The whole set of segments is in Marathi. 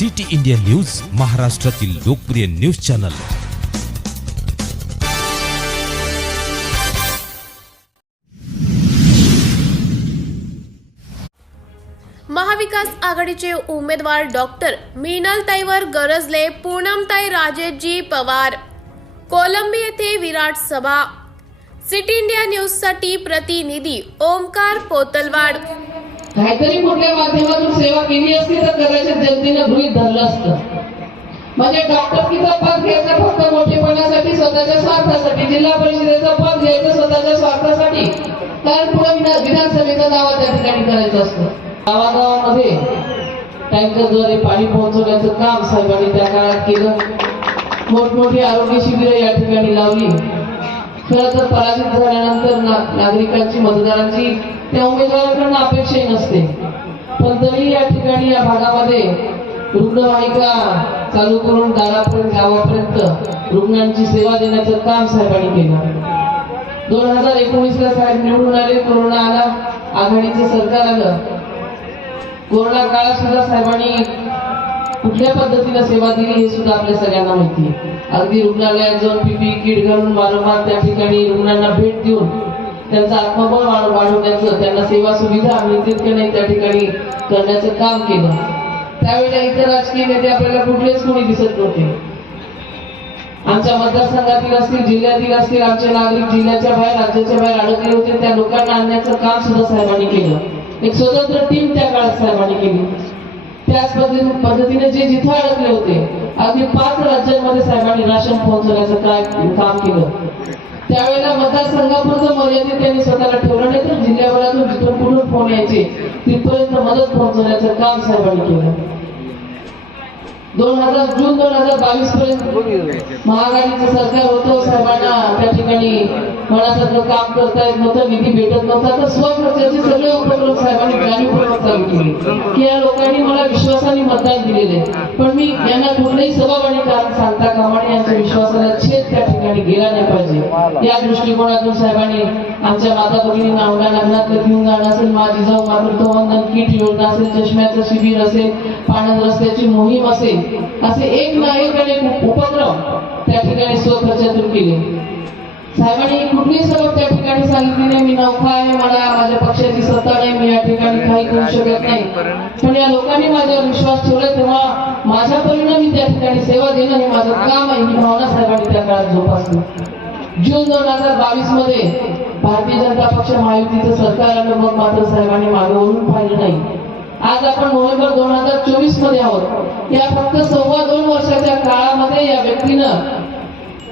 सिटी इंडिया न्यूज महाराष्ट्रातील लोकप्रिय न्यूज चॅनल. महाविकास आघाडीचे उमेदवार डॉक्टर मीनलताईवर गरजले पूनमताई राजेशजी पवार. कोलंबी येथे विराट सभा. सिटी इंडिया न्यूजसाठी प्रतिनिधी ओमकार पोतलवाड. काहीतरी कुठल्या माध्यमातून सेवा केली असती तर कदाचित जनतेनं गृहीत धरलं असतं. म्हणजे डॉक्टरकीचा पद घ्यायचा फक्त मोठेपणासाठी स्वतःच्या स्वार्थासाठी जिल्हा परिषदेचा पद घ्यायचं स्वतःच्या स्वार्थासाठी कारण पुढे विधानसभेचा दावा त्या ठिकाणी करायचा असतो. गावागावामध्ये टँकरद्वारे पाणी पोहोचवण्याचं काम साहेबांनी त्या काळात केलं. मोठमोठी आरोग्य शिबिरं या ठिकाणी लावली. खरं तर पराजित झाल्यानंतर ना- नागरिकांची मतदारांची त्या उमेदवाराकडनं अपेक्षाही नसते. पण तरी या ठिकाणी या भागामध्ये रुग्णवाहिका चालू करून दारापर्यंत गावापर्यंत रुग्णांची सेवा देण्याचं काम साहेबांनी केलं. दोन हजार एकोणीस ला साहेब निवडून आले कोरोना आला आघाडीचं सरकार आलं. कोरोना काळात सुद्धा साहेबांनी कुठल्या पद्धतीनं सेवा दिली हे सुद्धा आपल्या सगळ्यांना माहिती आहे. अगदी रुग्णालयात जाऊन पीपी किट घालून वारंवार त्या ठिकाणी रुग्णांना भेट देऊन त्यांचा आत्मबळ वाढवण्याचं त्यांना सेवा सुविधा मिळतील की नाही त्या ठिकाणी करण्याचं काम केलं. त्यावेळेला इतर राजकीय नेते आपल्याला कुठलेच कोणी दिसत नव्हते. आमच्या मतदारसंघातील असतील जिल्ह्यातील असतील आमचे नागरिक जिल्ह्याच्या बाहेर राज्याच्या बाहेर अडकले होते त्या लोकांना आणण्याचं काम सुद्धा साहेबांनी केलं. एक स्वतंत्र टीम त्या काळात साहेबांनी केली. त्याच पद्धतीने जे जिथे अडकले होते अगदी पाच राज्यांमध्ये साहेबांनी राशन पोहोचवण्याचं काय काम केलं. त्यावेळेला मतदारसंघापुरतं मर्यादित त्यांनी स्वतःला ठेवलं नाही तर जिल्ह्याभरातून जिथून कुठून फोन यायचे तिथपर्यंत मदत पोहोचवण्याचं काम साहेबांनी केलं. दोन हजार जून दोन हजार बावीस पर्यंत महाआघाडीचं सरकार होतं साहेबांना त्या ठिकाणी मनासारखं काम करतायत नव्हतं निधी भेटत नव्हता. तर स्वखर्चाचे सगळे उपक्रम साहेबांनी जाणीवपूर्वक चालू केले. की या लोकांनी मला विश्वासाने मतदान दिलेले पण मी यांना कुठलंही सभा आणि कारण सांगता कामा आणि यांच्या विश्वासाला छेद त्या ठिकाणी गेला नाही पाहिजे. या दृष्टिकोनातून साहेबांनी आमच्या माता भगिनींना अंगा लग्नात घेऊन जाणं असेल माझी जाऊ मातृत्ववंदन किट योजना असेल चष्म्याचं शिबिर असेल पाण्यात रस्त्याची मोहीम असेल असे एक ना एक उपक्रम त्या ठिकाणी स्वखर्चातून केले. साहेबांनी कुठली सबब त्या ठिकाणी सांगितली नाही मी नौका आहे मला माझ्या पक्षाची सत्ता नाही मी या ठिकाणी काही करू शकत नाही. पण या लोकांनी माझ्यावर विश्वास ठेवला तेव्हा माझ्या परीने मी त्या ठिकाणी सेवा देणं हे माझं काम आहे ही भावना साहेबांनी त्या काळात जोपासली. जून दोन हजार बावीसमध्ये भारतीय जनता पक्ष महायुतीचं सरकार आलं मग मात्र साहेबांनी मागे वळून पाहिलं नाही. आज आपण नोव्हेंबर दोन हजार चोवीसमध्ये आहोत. या फक्त सव्वा दोन वर्षाच्या काळामध्ये या व्यक्तीनं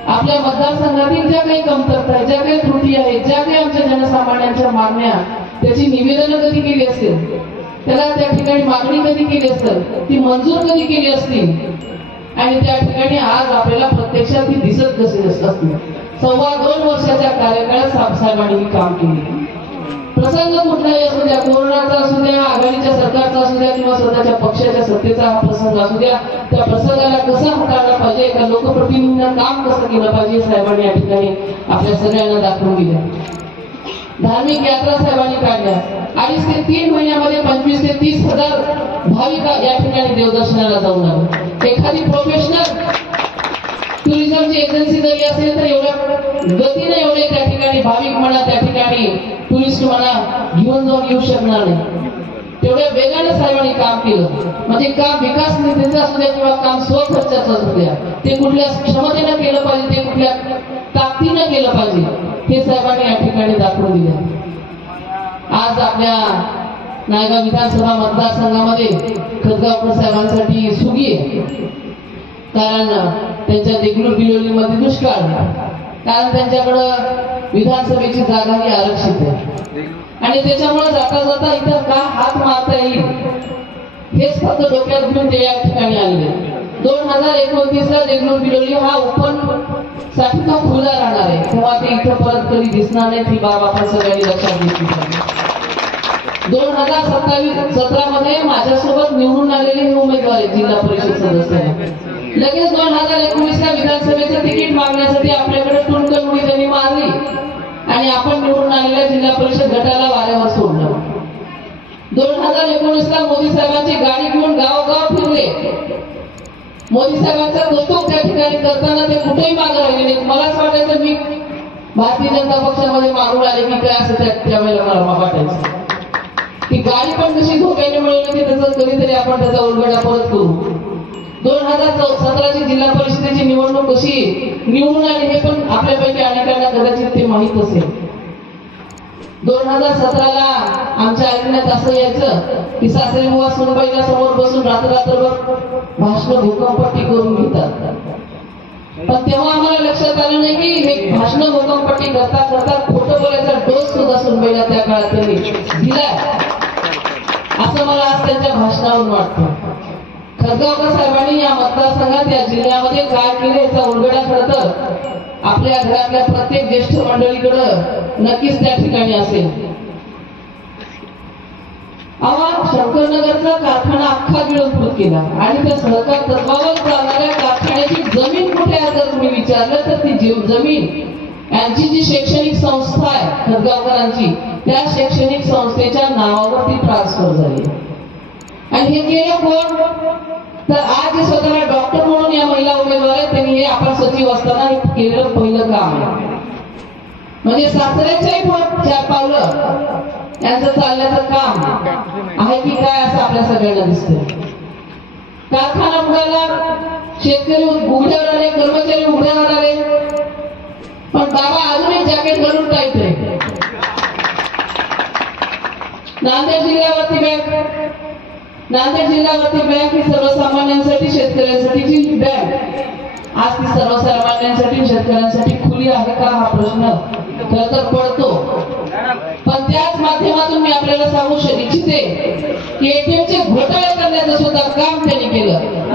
आपल्या मतदारसंघातील ज्या काही कमतरता आहेत ज्या काही त्रुटी आहेत ज्या काही आमच्या जनसामान्यांच्या मागण्या त्याची निवेदनं कधी केली असेल त्याला त्या ठिकाणी मागणी कधी केली असतील? ती मंजूर कधी केली असतील? आणि त्या ठिकाणी आज आपल्याला प्रत्यक्षात ती दिसत कसे असतील सव्वा दोन वर्षाच्या कार्यकाळात साहेबांनी काम केले. प्रसंग कुठलाही असू द्या कोरोनाचा असू द्या आघाडीच्या सरकारचा असू द्या किंवा स्वतःच्या पक्षाच्या सत्तेचा हा प्रसंग असू द्या त्या प्रसंगाला कसं हाताळला पाहिजे? एका लोकप्रतिनिधींना काम कसं केलं पाहिजे? साहेबांनी या ठिकाणी आपल्या सगळ्यांना दाखवून दिलं. धार्मिक यात्रा साहेबांनी काढल्या. अडीच ते तीन महिन्यामध्ये पंचवीस ते तीस हजार भाविक या ठिकाणी देवदर्शनाला जाऊन आले. एखादी प्रोफेशनल टुरिझमची एजन्सी जरी असेल तर एवढ्या गतीने एवढे त्या ठिकाणी भाविक म्हणा त्या ठिकाणी पोलीस म्हणा घेऊन जाऊन येऊ शकणार नाही. तेवढ्या वेगाने साहेबांनी काम केलं. म्हणजे काम विकास निधीचं असू द्या किंवा काम स्वखर्चाचं असू द्या ते कुठल्या क्षमतेनं केलं पाहिजे ते कुठल्या ताकदीनं केलं पाहिजे हे साहेबांनी या ठिकाणी दाखवून दिलं. आज आपल्या नायगाव विधानसभा मतदारसंघामध्ये खतगावकर साहेबांसाठी सुगी आहे. कारण त्यांच्या देगलूर बिलोलीमध्ये दुष्काळ कारण त्यांच्याकडं विधानसभेची जागा ही आरक्षित आहे. आणि त्याच्यामुळे जाता जाता इथं का हात मारता येईल? हेच फक्त डोक्यात घेऊन ते या ठिकाणी आलेले दोन हजार एकोणतीस ला देगलूर बिलोली हा ओपनसाठी तो खुला राहणार आहे. तेव्हा ते इथं परत कधी दिसणार नाही ती बाब आपण सगळ्यांनी लक्षात घेतली दोन हजार सत्तावीस सतरा मध्ये माझ्यासोबत निवडून आलेले हे उमेदवार आहेत जिल्हा परिषद सदस्य. लगेच दोन हजार एकोणीस ला विधानसभेत जिल्हा परिषद गटाला वाऱ्यावर सोडलं. दोन हजार एकोणीस ला मोदी साहेबांची गाडी घेऊन गावोगाव फिरले. मोदी साहेबांचा कौतुक त्या ठिकाणी करताना ते कुठेही मागे राहिले नाहीत. मलाच वाटायचं मी भारतीय जनता पक्षामध्ये मागून आले की काय असं त्यावेळेला मला वाटायचं. ती गाडी पण कशी धोक्याने मिळवली की त्याचं कधीतरी आपण त्याचा उलगडा परत करू. दोन हजार सतराची जिल्हा परिषदेची निवडणूक कशी निवडून आली हे पण आपल्यापैकी अनेकांना कदाचित ते माहीत असेल. दोन हजार सतराला आमच्या ऐकण्यात असं यायचं की सासरी बुवा सुनबाईला समोर बसून रात्र रात्रभर भाषण भूकंपट्टी करून घेतात. पण तेव्हा आम्हाला लक्षात आलं नाही की हे भाषण भूकंपट्टी करता करता खोटं बोलायचा डोस सुद्धा सुनबाईला त्या काळात त्यांनी दिलाय. असं मला आज त्यांच्या भाषणावरून वाटतं. खरगावकर साहेबांनी या मतदारसंघात या जिल्ह्यामध्ये काय केलं याचा उलगडा खरं तर आपल्या घरातल्या प्रत्येक ज्येष्ठ मंडळीकडं नक्कीच त्या ठिकाणी असेल. अवा शंकरनगरचा कारखाना अख्खा गिळून केला आणि त्या सहकार तत्वावर चालणाऱ्या कारखान्याची जमीन कुठे आहे जर तुम्ही विचारलं तर ती जीव जमीन. यांची जी शैक्षणिक संस्था आहे खदगावकरांची त्या शैक्षणिक संस्थेच्या नावावर ती ट्रान्सफर झाली. आणि हे केलं कोण? तर आज स्वतःला डॉक्टर म्हणून या महिला उमेदवार आहेत त्यांनी हे आपण सचिव असताना केलेलं पहिलं काम. आहे म्हणजे सासऱ्याच्याही चार पावलं. यांचं चालण्याचं काम आहे की काय असं आपल्या सगळ्यांना दिसत कारखाना उडाला शेतकरी उघड्यावर आले कर्मचारी उघड्यावर आले. पण बाबा अजूनही जॅकेट घालून टाईट आहे नांदेड जिल्ह्यावरती बँक नांदेड जिल्ह्यावरती बँक ही सर्वसामान्यांसाठी शेतकऱ्यांसाठीची बँक आज ती सर्वसामान्यांसाठी शेतकऱ्यांसाठी खुली आहे का हा प्रश्न खर तर पडतो. पण त्याच माध्यमातून मी आपल्याला सांगू इच्छिते की एटीएमचे घोटाळे करण्याचं सुद्धा काम त्यांनी केलं.